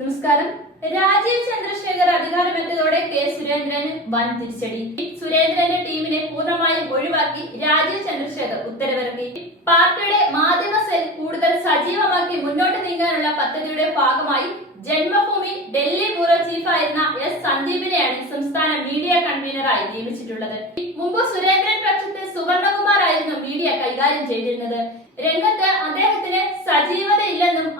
നമസ്കാരം. രാജീവ് ചന്ദ്രശേഖർ അധികാരമെത്തിയതോടെ കെ സുരേന്ദ്രന് വൻ തിരിച്ചടി. സുരേന്ദ്രന്റെ ടീമിനെ പൂർണമായും ഒഴിവാക്കി രാജീവ് ചന്ദ്രശേഖർ ഉത്തരവിറക്കി. പാർട്ടിയുടെ മാധ്യമ സെൽ കൂടുതൽ സജീവമാക്കി മുന്നോട്ട് നീങ്ങാനുള്ള പദ്ധതിയുടെ ഭാഗമായി ജന്മഭൂമി ഡൽഹി ബ്യൂറോ ചീഫായിരുന്ന എസ് സന്ദീപിനെയാണ് സംസ്ഥാന മീഡിയ കൺവീനറായി നിയമിച്ചിട്ടുള്ളത്. മുമ്പ് സുരേന്ദ്രൻ പക്ഷത്തെ സുവർണകുമാർ ആയിരുന്നു മീഡിയ കൈകാര്യം ചെയ്തിരുന്നത്. രംഗത്ത്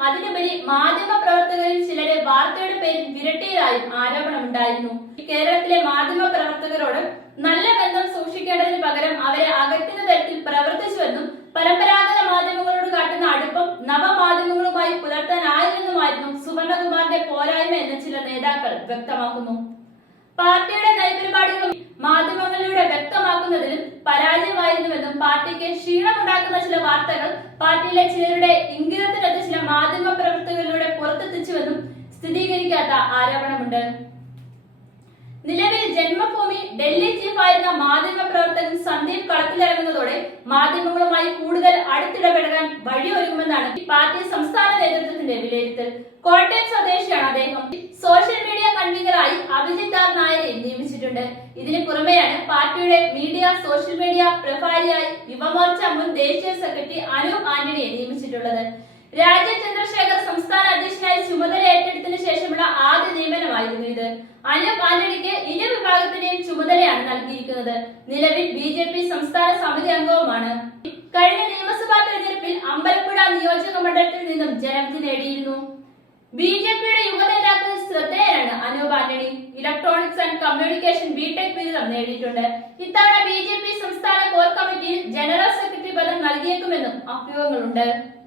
അതിനുപരി മാധ്യമ പ്രവർത്തകരിൽ ചിലരെ വാർത്തയുടെ പേരിൽ വിരട്ടിയതായും ആരോപണമുണ്ടായിരുന്നു. കേരളത്തിലെ മാധ്യമ പ്രവർത്തകരോട് നല്ല ബന്ധം സൂക്ഷിക്കേണ്ടതിന് പകരം അവരെ അകറ്റുന്ന തരത്തിൽ പ്രവർത്തിച്ചുവെന്നും പരമ്പരാഗത മാധ്യമങ്ങളോട് കാട്ടുന്ന അടുപ്പം നവമാധ്യമങ്ങളുമായി പുലർത്താനായിരുന്നെന്നുമായിരുന്നു സുവർണകുമാറിന്റെ പോരായ്മ എന്ന് ചില നേതാക്കൾ വ്യക്തമാക്കുന്നു. പാർട്ടിയുടെ നയപരിപാടികളും മാധ്യമങ്ങളിലൂടെ വ്യക്തമാക്കുന്നതിലും പരാജയമായിരുന്നുവെന്നും പാർട്ടിക്ക് ക്ഷീണമുണ്ടാക്കുന്ന ചില വാർത്തകൾ പാർട്ടിയിലെ ചിലരുടെ ഇംഗിതത്തിനത് ചില മാധ്യമ പ്രവർത്തകരിലൂടെ പുറത്തെത്തിച്ചുവെന്നും സ്ഥിരീകരിക്കാത്ത ആരോപണമുണ്ട്. നിലവിൽ ജന്മഭൂമി ഡൽഹി ചീഫ് ചീഫായിരുന്ന മാധ്യമ പ്രവർത്തകൻ സന്ദീപ് കളത്തിലിറങ്ങുന്നതോടെ മാധ്യമങ്ങളുമായി കൂടുതൽ അടുത്തിടപെടാൻ വഴിയൊരുങ്ങുമെന്നാണ് പാർട്ടി സംസ്ഥാന നേതൃത്വത്തിന്റെ വിലയിരുത്തൽ. കോട്ടയം സ്വദേശിയാണ് അദ്ദേഹം. സോഷ്യൽ മീഡിയ കൺവീനറായി അഭിജിത് ആർ നായരെ നിയമിച്ചിട്ടുണ്ട്. ഇതിനു പുറമെയാണ് പാർട്ടിയുടെ മീഡിയ സോഷ്യൽ മീഡിയ മുൻ ദേശീയ സെക്രട്ടറി അനൂപ് ആന്റണിയെ നിയമിച്ചിട്ടുള്ളത്. രാജീവ് ചന്ദ്രശേഖർ സംസ്ഥാന അധ്യക്ഷനായി ചുമതല ഏറ്റെടുത്തതിനു ശേഷമുള്ള ആദ്യ നിയമനമായിരുന്നു ഇത്. അനൂപ് ആന്റണിക്ക് ഇരു വിഭാഗത്തിന്റെയും ചുമതലയാണ് നൽകിയിരിക്കുന്നത്. നിലവിൽ ബി ജെ പി സംസ്ഥാന സമിതി അംഗവുമാണ്. കഴിഞ്ഞ നിയമസഭാ തെരഞ്ഞെടുപ്പിൽ അമ്പലപ്പുഴ നിയോജക മണ്ഡലത്തിൽ നിന്നും ജനവിധി നേടിയിരുന്നു. ബി ജെ പിയുടെ യുവനേതാക്കളിൽ ശ്രദ്ധേയനാണ് Anoop Antony. Electronics and communication BTech ബിരുദം നേടിയിട്ടുണ്ട്. ഇത്തവണ ബി ജെ പി സംസ്ഥാന കോർ കമ്മിറ്റിയിൽ ജനറൽ സെക്രട്ടറി പദം നൽകിയേക്കുമെന്നും അഭ്യൂഹങ്ങളുണ്ട്.